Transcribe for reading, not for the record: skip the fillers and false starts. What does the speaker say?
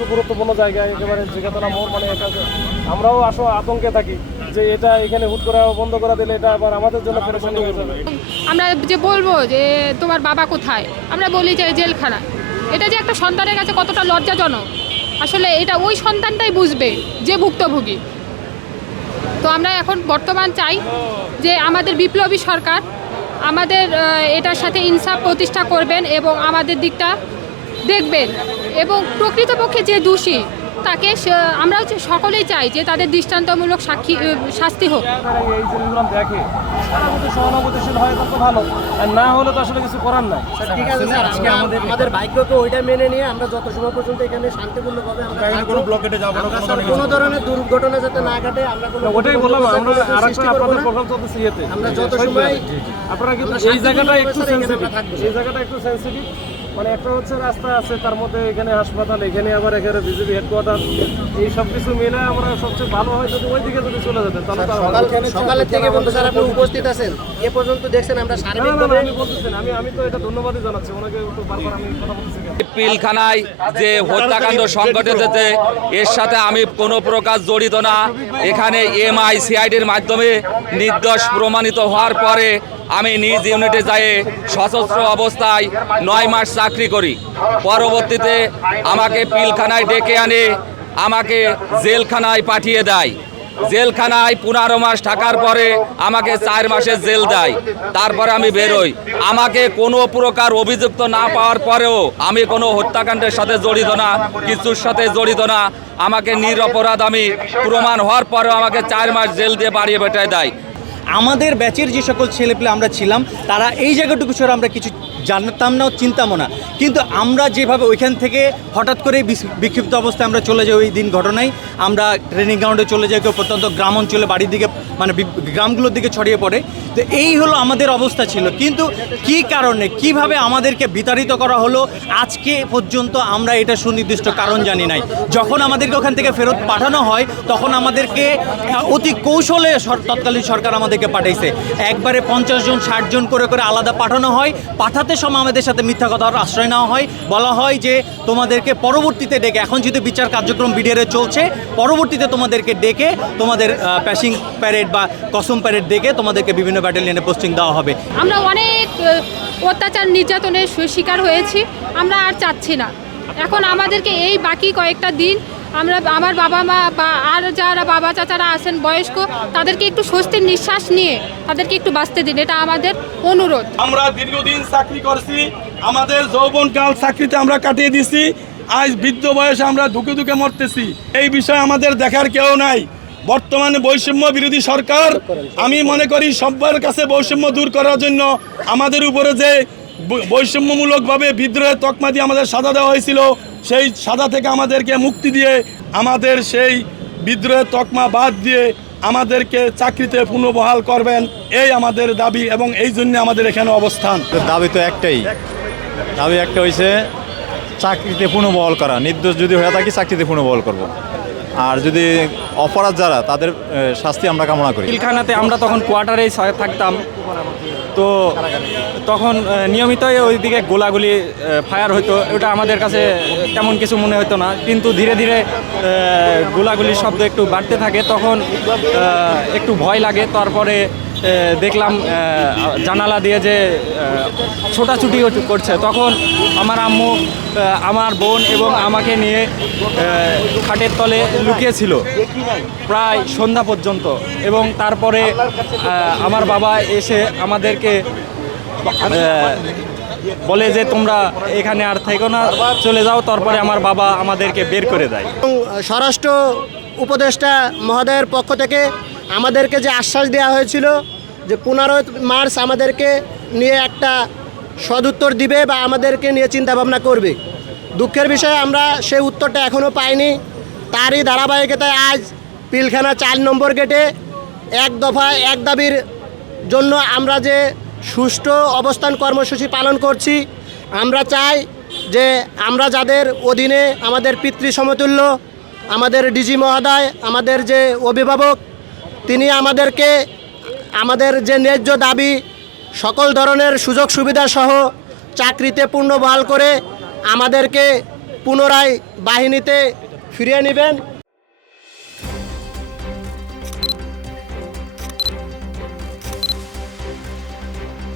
একটু গুরুত্বপূর্ণ জায়গায় একেবারে জিগাতলা মোড়, মানে এটা আমরাও আতঙ্কে থাকি যে এটা এখানে হুট করে বন্ধ করে দিলে এটা আবার আমাদের জন্য পেরেশানি হয়ে যাবে। আমরা যে বলবো যে তোমার বাবা কোথায়, আমরা বলি যে জেলখানা। এটা যে একটা সন্তানের কাছে কতটা লজ্জাজনক, আসলে এটা ওই সন্তানটাই বুঝবে যে ভুক্তভোগী। তো আমরা এখন বর্তমান চাই যে আমাদের বিপ্লবী সরকার আমাদের এটার সাথে ইনসাফ প্রতিষ্ঠা করবেন এবং আমাদের দিকটা দেখবেন, এবং প্রকৃতপক্ষে যে দোষী তাকে আমরা সকলেই চাই যে তাদের দৃষ্টান্তমূলক শাস্তি হোক। এই জিনিসগুলো দেখে তারা যদি সহানুভূতিশীল হয় তত ভালো, আর না হলে তো আসলে কিছু করার নাই। ঠিক আছে স্যার, আমাদের ভাগ্যকে ওইটা মেনে নিয়ে আমরা যত সময় পর্যন্ত এখানে শান্তিপূর্ণভাবে আমরা কোনো ব্লকেটে যাব না, কোনো ধরনের দুর্ঘটনা যাতে না ঘটে আমরা কোনো ওটাই বললাম। আমরা আরেকটা আপনাদের প্রোগ্রাম চলতেছে ইয়েতে, আমরা যত সময় আপনারা কিন্তু এই জায়গাটা একটু সেন্সিটিভ, এই জায়গাটা একটু সেন্সিটিভ। মানে একটা হচ্ছে রাস্তা আছে, তার মধ্যে এখানে হাসপাতাল, এখানে আবার এখানে বিজেপি হেডকোয়ার্টার, এই সব কিছু মিলে আমরা সবচেয়ে ভালো হয় যদি ওই দিকে যদি চলে যেতেন তাহলে সকালের থেকে বন্ধু স্যার আপনি উপস্থিত আছেন, এ পর্যন্ত দেখছেন আমরা সার্বিকভাবে। আমি বলতেছেন, আমি তো এটা ধন্যবাদই জানাচ্ছি ওনাকে, একটু বারবার আমি কথা বলতেছি। পিলখানায় যে হত্যাকাণ্ড সংঘটিত, এর সাথে আমি কোনো প্রকার জড়িত না। এখানে এমআই সিআইডির মাধ্যমে নির্দোষ প্রমাণিত হওয়ার পরে আমি নিজ ইউনিটে যাই সশস্ত্র অবস্থায় 9 মাস চাকরি করি। পরবর্তীতে আমাকে পিলখানায় ডেকে আনে, আমাকে জেলখানায় পাঠিয়ে দেয়। জেলখানায় 15 মাস থাকার পরে আমাকে 4 মাসের জেল দেয়। তারপরে আমি বেরোই। আমাকে কোনো প্রকার অভিযুক্ত না পাওয়ার পরেও আমি কোনো হত্যাকাণ্ডের সাথে জড়িত না, কিছুর সাথে জড়িত না। আমাকে নিরপরাধ আমি প্রমাণ হওয়ার পরেও আমাকে 4 মাস জেল দিয়ে বাড়িয়ে বেটায় দেয়। আমাদের ব্যাচের যে সকল ছেলেপেলে আমরা ছিলাম তারা এই জায়গাটুকু ছাড়া আমরা কিছু জানতাম না, চিন্তামও না। কিন্তু আমরা যেভাবে ওইখান থেকে হঠাৎ করে বিক্ষিপ্ত অবস্থায় আমরা চলে যাই, ওই দিন ঘটনায় আমরা ট্রেনিং গ্রাউন্ডে চলে যাই, কেউ প্রত্যন্ত গ্রাম অঞ্চলে বাড়ির দিকে মানে গ্রামগুলোর দিকে ছড়িয়ে পড়ে। তো এই হলো আমাদের অবস্থা ছিল। কিন্তু কি কারণে কিভাবে আমাদেরকে বিতাড়িত করা হলো আজকে পর্যন্ত আমরা এটা সুনির্দিষ্ট কারণ জানি নাই। যখন আমাদেরকে ওখান থেকে ফেরত পাঠানো হয় তখন আমাদেরকে অতি কৌশলে তৎকালীন সরকার আমাদেরকে পাঠাইছে। একবারে 50 জন 60 জন করে করে আলাদা পাঠানো হয়। পাঠাতে সময় আমাদের সাথে মিথ্যা কথার আশ্রয় নেওয়া হয়। বলা হয় যে তোমাদেরকে পরবর্তীতে ডেকে, এখন যেহেতু বিচার কার্যক্রম বিডিআরে চলছে, পরবর্তীতে তোমাদেরকে ডেকে তোমাদের প্যাসিং প্যারেড বা কসম প্যারেড ডেকে তোমাদেরকে বিভিন্ন ব্যাটালিয়নে পোস্টিং দেওয়া হবে। আমরা অনেক অত্যাচার নির্যাতনের শিকার হয়েছি, আমরা আর চাচ্ছি না। এখন আমাদেরকে এই বাকি কয়েকটা দিন আমরা আমার বাবা মা বা আর যারা বাবা চাচারা আছেন বয়স্ক, তাদেরকে একটু স্বস্তির নিঃশ্বাস নিয়ে তাদেরকে একটু বাঁচতে দিন, এটা আমাদের অনুরোধ। আমরা দীর্ঘদিন চাকরি করছি, আমাদের যৌবনকাল চাকরিতে আমরা কাটিয়ে দিছি, আজ বৃদ্ধ বয়সে আমরা ধুকে ধুকে মরতেছি। এই বিষয়ে আমাদের দেখার কেউ নাই। বর্তমানে বৈষম্য বিরোধী সরকার, আমি মনে করি সবার কাছে বৈষম্য দূর করার জন্য আমাদের উপরে যে বৈষম্যমূলকভাবে বিদ্রোহের তকমা দিয়ে আমাদের সাজা দেওয়া হয়েছিল, সেই সাজা থেকে আমাদেরকে মুক্তি দিয়ে আমাদের সেই বিদ্রোহের তকমা বাদ দিয়ে আমাদেরকে চাকরিতে পুনর্বহাল করবেন, এই আমাদের দাবি এবং এই জন্য আমাদের এখানে অবস্থান। দাবি তো একটাই, দাবি একটা হয়েছে চাকরিতে পুনর্বহাল করা। নির্দোষ যদি হয়ে থাকি চাকরিতে পুনর্বহাল করব, আর যদি অপরাধ যারা তাদের শাস্তি আমরা কামনা করি। পিলখানাতে আমরা তখন কোয়ার্টারেই থাকতাম, তো তখন নিয়মিতই ওইদিকে গোলাগুলি ফায়ার হতো। ওটা আমাদের কাছে তেমন কিছু মনে হতো না, কিন্তু ধীরে ধীরে গোলাগুলির শব্দ একটু বাড়তে থাকে, তখন একটু ভয় লাগে। তারপরে দেখলাম জানালা দিয়ে যে ছোটাছুটি করছে, তখন আমার আম্মু আমার বোন এবং আমাকে নিয়ে খাটের তলে লুকিয়েছিল প্রায় সন্ধ্যা পর্যন্ত। এবং তারপরে আমার বাবা এসে আমাদেরকে বলে যে তোমরা এখানে আর থেকো না, চলে যাও। তারপরে আমার বাবা আমাদেরকে বের করে দেয়। স্বরাষ্ট্র উপদেষ্টা মহোদয়ের পক্ষ থেকে আমাদেরকে যে আশ্বাস দেওয়া হয়েছিল যে 15 মার্চ আমাদেরকে নিয়ে একটা সদুত্তর দিবে বা আমাদেরকে নিয়ে চিন্তাভাবনা করবে, দুঃখের বিষয়ে আমরা সেই উত্তরটা এখনও পাইনি। তারই ধারাবাহিকতায় আজ পিলখানা 4 নম্বর গেটে এক দফা এক দাবির জন্য আমরা যে সুষ্ঠু অবস্থান কর্মসূচি পালন করছি, আমরা চাই যে আমরা যাদের অধীনে আমাদের পিতৃ সমতুল্য আমাদের ডিজি মহোদয়, আমাদের যে অভিভাবক, তিনি আমাদেরকে আমাদের যে ন্যায্য দাবি সকল ধরনের সুযোগ সুবিধা সহ চাকরিতে পুনর্বহাল করে আমাদেরকে পুনরায় বাহিনীতে ফিরিয়ে নেবেন